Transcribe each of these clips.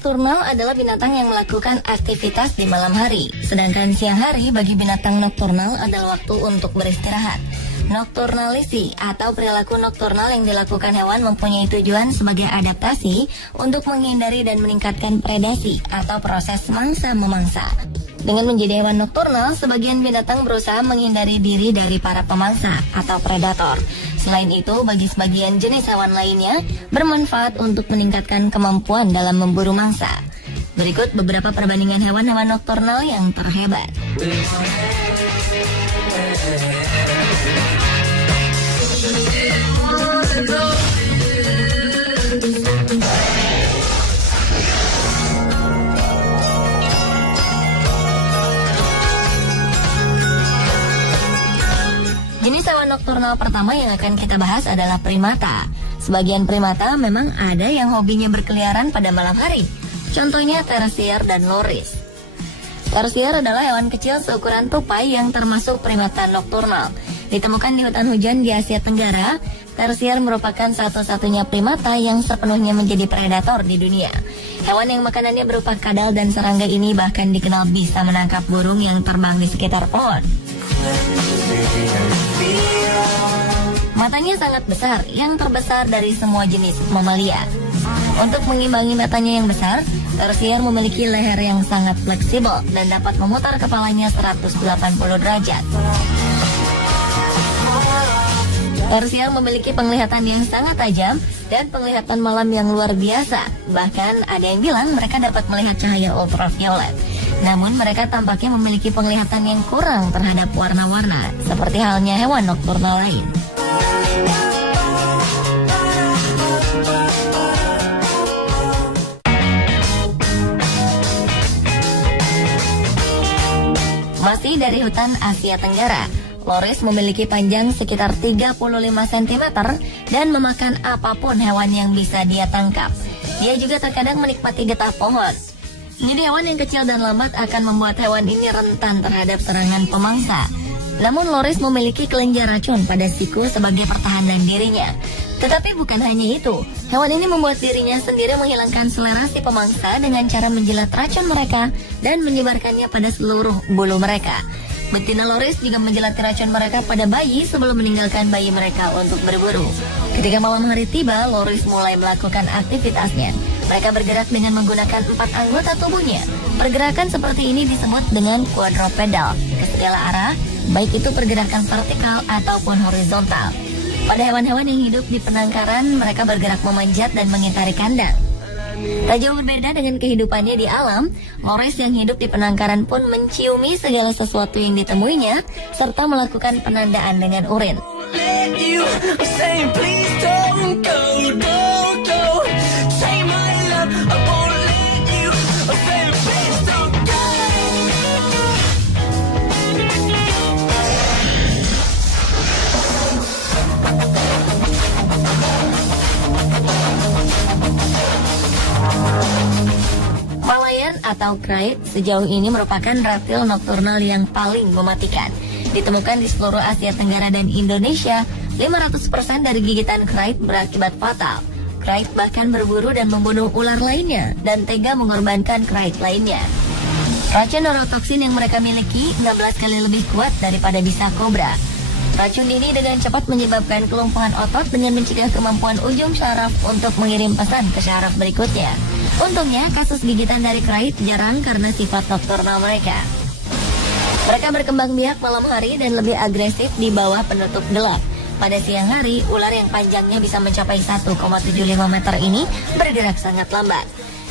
nokturnal adalah binatang yang melakukan aktivitas di malam hari. Sedangkan siang hari bagi binatang nokturnal adalah waktu untuk beristirahat. Nokturnalisi atau perilaku nokturnal yang dilakukan hewan mempunyai tujuan sebagai adaptasi untuk menghindari dan meningkatkan predasi atau proses mangsa-memangsa. Dengan menjadi hewan nokturnal, sebagian binatang berusaha menghindari diri dari para pemangsa atau predator. Selain itu, bagi sebagian jenis hewan lainnya, bermanfaat untuk meningkatkan kemampuan dalam memburu mangsa. Berikut beberapa perbandingan hewan-hewan nokturnal yang terhebat. Jenis hewan nokturnal pertama yang akan kita bahas adalah primata. Sebagian primata memang ada yang hobinya berkeliaran pada malam hari. Contohnya tarsier dan loris. Tarsier adalah hewan kecil seukuran tupai yang termasuk primata nokturnal. Ditemukan di hutan hujan di Asia Tenggara, tarsier merupakan satu-satunya primata yang sepenuhnya menjadi predator di dunia. Hewan yang makanannya berupa kadal dan serangga ini bahkan dikenal bisa menangkap burung yang terbang di sekitar pohon. Matanya sangat besar, yang terbesar dari semua jenis mamalia. Untuk mengimbangi matanya yang besar, tarsier memiliki leher yang sangat fleksibel dan dapat memutar kepalanya 180 derajat. Tarsier memiliki penglihatan yang sangat tajam dan penglihatan malam yang luar biasa. Bahkan ada yang bilang mereka dapat melihat cahaya ultraviolet. Namun mereka tampaknya memiliki penglihatan yang kurang terhadap warna-warna, seperti halnya hewan nokturnal lain. Masih dari hutan Asia Tenggara, loris memiliki panjang sekitar 35 cm dan memakan apapun hewan yang bisa dia tangkap. Dia juga terkadang menikmati getah pohon. Jadi hewan yang kecil dan lambat akan membuat hewan ini rentan terhadap serangan pemangsa. Namun loris memiliki kelenjar racun pada siku sebagai pertahanan dirinya. Tetapi bukan hanya itu, hewan ini membuat dirinya sendiri menghilangkan selera si pemangsa dengan cara menjilat racun mereka dan menyebarkannya pada seluruh bulu mereka. Betina loris juga menjelati racun mereka pada bayi sebelum meninggalkan bayi mereka untuk berburu. Ketika malam hari tiba, loris mulai melakukan aktivitasnya. Mereka bergerak dengan menggunakan 4 anggota tubuhnya. Pergerakan seperti ini disebut dengan quadrupedal, ke segala arah, baik itu pergerakan vertikal ataupun horizontal. Pada hewan-hewan yang hidup di penangkaran, mereka bergerak memanjat dan mengitari kandang. Tak jauh berbeda dengan kehidupannya di alam, loris yang hidup di penangkaran pun menciumi segala sesuatu yang ditemuinya, serta melakukan penandaan dengan urin. Malayan atau krait sejauh ini merupakan reptil nokturnal yang paling mematikan. Ditemukan di seluruh Asia Tenggara dan Indonesia, 500% dari gigitan krait berakibat fatal. Krait bahkan berburu dan membunuh ular lainnya dan tega mengorbankan krait lainnya. Racun neurotoksin yang mereka miliki 16 kali lebih kuat daripada bisa kobra. Racun ini dengan cepat menyebabkan kelumpuhan otot dengan mencegah kemampuan ujung syaraf untuk mengirim pesan ke syaraf berikutnya. Untungnya, kasus gigitan dari krait jarang karena sifat nokturnal mereka. Mereka berkembang biak malam hari dan lebih agresif di bawah penutup gelap. Pada siang hari, ular yang panjangnya bisa mencapai 1,75 meter ini bergerak sangat lambat.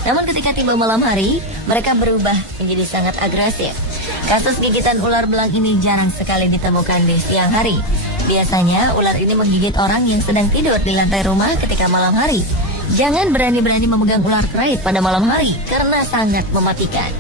Namun ketika tiba malam hari, mereka berubah menjadi sangat agresif. Kasus gigitan ular belang ini jarang sekali ditemukan di siang hari. Biasanya, ular ini menggigit orang yang sedang tidur di lantai rumah ketika malam hari. Jangan berani-berani memegang ular krait pada malam hari karena sangat mematikan.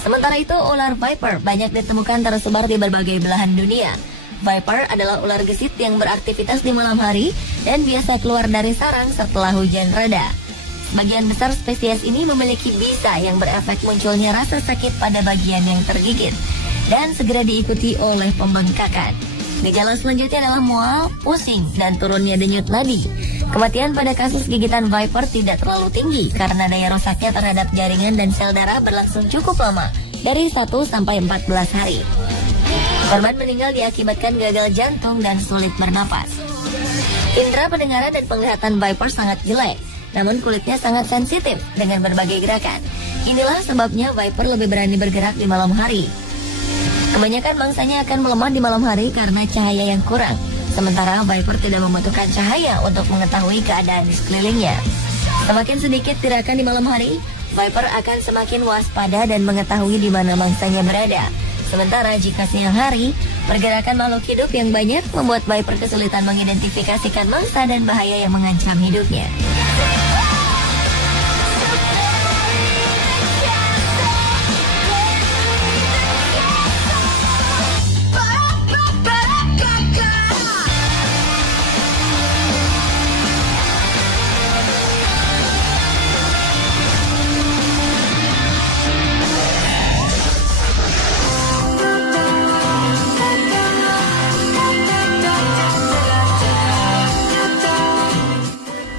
Sementara itu, ular viper banyak ditemukan tersebar di berbagai belahan dunia. Viper adalah ular gesit yang beraktivitas di malam hari dan biasa keluar dari sarang setelah hujan reda. Sebagian besar spesies ini memiliki bisa yang berefek munculnya rasa sakit pada bagian yang tergigit dan segera diikuti oleh pembengkakan. Gejala selanjutnya adalah mual, pusing, dan turunnya denyut nadi. Kematian pada kasus gigitan viper tidak terlalu tinggi karena daya rusaknya terhadap jaringan dan sel darah berlangsung cukup lama, dari 1 sampai 14 hari. Korban meninggal diakibatkan gagal jantung dan sulit bernapas. Indera pendengaran dan penglihatan viper sangat jelek, namun kulitnya sangat sensitif dengan berbagai gerakan. Inilah sebabnya viper lebih berani bergerak di malam hari. Kebanyakan mangsanya akan melemah di malam hari karena cahaya yang kurang. Sementara viper tidak membutuhkan cahaya untuk mengetahui keadaan di sekelilingnya. Semakin sedikit gerakan di malam hari, viper akan semakin waspada dan mengetahui di mana mangsanya berada. Sementara jika siang hari, pergerakan makhluk hidup yang banyak membuat viper kesulitan mengidentifikasikan mangsa dan bahaya yang mengancam hidupnya.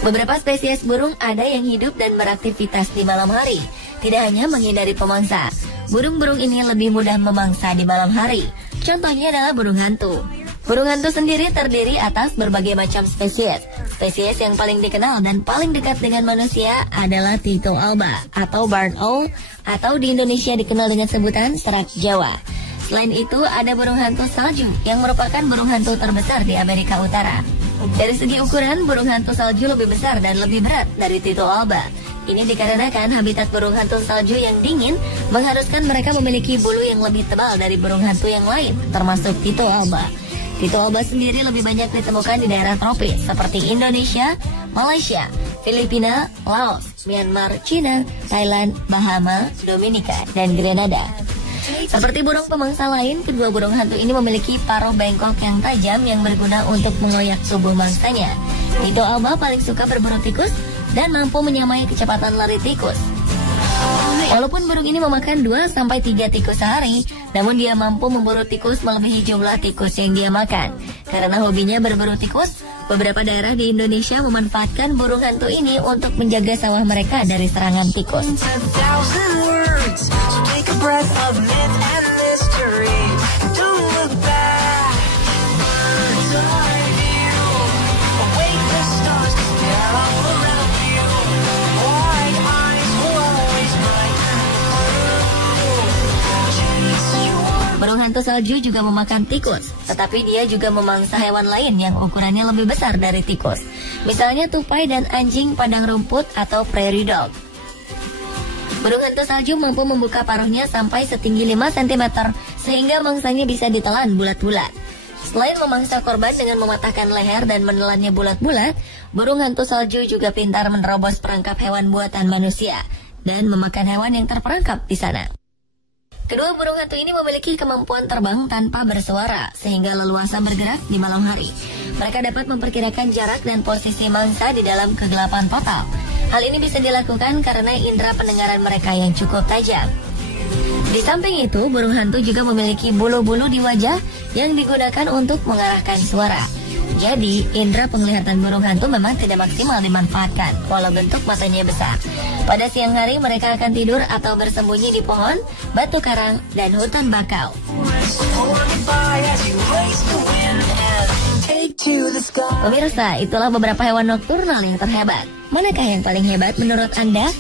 Beberapa spesies burung ada yang hidup dan beraktivitas di malam hari, tidak hanya menghindari pemangsa. Burung-burung ini lebih mudah memangsa di malam hari. Contohnya adalah burung hantu. Burung hantu sendiri terdiri atas berbagai macam spesies. Spesies yang paling dikenal dan paling dekat dengan manusia adalah Tito alba atau barn owl, atau di Indonesia dikenal dengan sebutan serak Jawa. Selain itu ada burung hantu salju yang merupakan burung hantu terbesar di Amerika Utara. Dari segi ukuran, burung hantu salju lebih besar dan lebih berat dari Tito alba. Ini dikarenakan habitat burung hantu salju yang dingin mengharuskan mereka memiliki bulu yang lebih tebal dari burung hantu yang lain, termasuk Tito alba. Tito alba sendiri lebih banyak ditemukan di daerah tropis seperti Indonesia, Malaysia, Filipina, Laos, Myanmar, China, Thailand, Bahama, Dominika, dan Grenada. Seperti burung pemangsa lain, kedua burung hantu ini memiliki paruh bengkok yang tajam yang berguna untuk mengoyak tubuh mangsanya. Tito alba paling suka berburu tikus dan mampu menyamai kecepatan lari tikus. Walaupun burung ini memakan 2-3 tikus sehari, namun dia mampu memburu tikus melebihi jumlah tikus yang dia makan. Karena hobinya berburu tikus, beberapa daerah di Indonesia memanfaatkan burung hantu ini untuk menjaga sawah mereka dari serangan tikus. Burung hantu salju juga memakan tikus, tetapi dia juga memangsa hewan lain yang ukurannya lebih besar dari tikus. Misalnya tupai dan anjing padang rumput atau prairie dog. Burung hantu salju mampu membuka paruhnya sampai setinggi 5 cm sehingga mangsanya bisa ditelan bulat-bulat. Selain memangsa korban dengan mematahkan leher dan menelannya bulat-bulat, burung hantu salju juga pintar menerobos perangkap hewan buatan manusia dan memakan hewan yang terperangkap di sana. Kedua burung hantu ini memiliki kemampuan terbang tanpa bersuara, sehingga leluasa bergerak di malam hari. Mereka dapat memperkirakan jarak dan posisi mangsa di dalam kegelapan total. Hal ini bisa dilakukan karena indera pendengaran mereka yang cukup tajam. Di samping itu, burung hantu juga memiliki bulu-bulu di wajah yang digunakan untuk mengarahkan suara. Jadi, indera penglihatan burung hantu memang tidak maksimal dimanfaatkan, walau bentuk matanya besar. Pada siang hari, mereka akan tidur atau bersembunyi di pohon, batu karang, dan hutan bakau. Pemirsa, itulah beberapa hewan nokturnal yang terhebat. Manakah yang paling hebat menurut Anda?